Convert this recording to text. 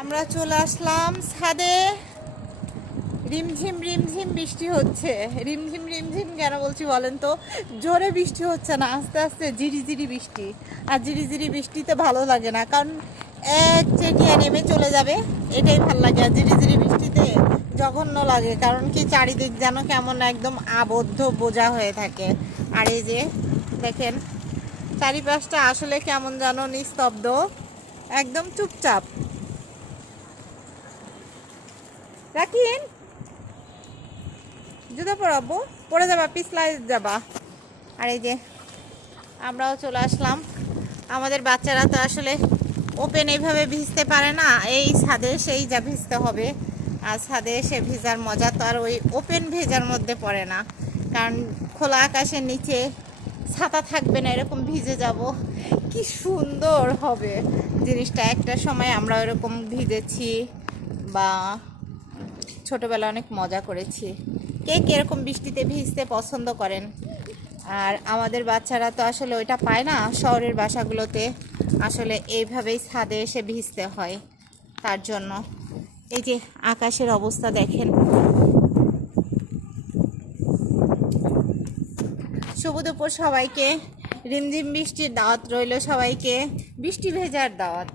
আমরা চলে আসলাম ছাদে। রিমঝিম রিমঝিম বৃষ্টি হচ্ছে। রিমঝিম রিমঝিম কেন বলছি বলেন তো? জোরে বৃষ্টি হচ্ছে না, আস্তে আস্তে ঝিরিঝিরি বৃষ্টি। আর ঝিরিঝিরি বৃষ্টিতে ভালো লাগে না, কারণ এক চেটিয়া নেমে চলে যাবে, এটাই ভালো লাগে। আর ঝিরিঝিরি বৃষ্টিতে জঘন্য লাগে, কারণ কি চারিদিক যেন কেমন একদম আবদ্ধ বোঝা হয়ে থাকে। আর এই যে দেখেন চারিপাশটা আসলে কেমন যেন নিস্তব্ধ, একদম চুপচাপ। রাখিন, জুতো পরাবো, পরে যাবা, পিছলাই যাবা। আর এই যে আমরাও চলে আসলাম। আমাদের বাচ্চারা তো আসলে ওপেন এইভাবে ভিজতে পারে না, এই ছাদে সেই যা ভিজতে হবে। আর ছাদে এসে ভিজার মজা তো আর ওই ওপেন ভেজার মধ্যে পড়ে না, কারণ খোলা আকাশের নিচে ছাতা থাকবে না, এরকম ভিজে যাব, কি সুন্দর হবে জিনিসটা। একটা সময় আমরা এরকম ভিজেছি বা ছোটবেলা অনেক মজা করেছি। কে কিরকম বৃষ্টিতে ভিজতে পছন্দ করেন? আর আমাদের বাচ্চারা তো আসলে ওইটা পায় না, শহরের বাসাগুলোতে আসলে এইভাবেই ছাদে এসে ভিজতে হয়। তার জন্য এই যে আকাশের অবস্থা দেখেন। শুভ দুপুর সবাইকে। রিমঝিম বৃষ্টির দাওয়াত রইল সবাইকে, বৃষ্টি ভেজার দাওয়াত।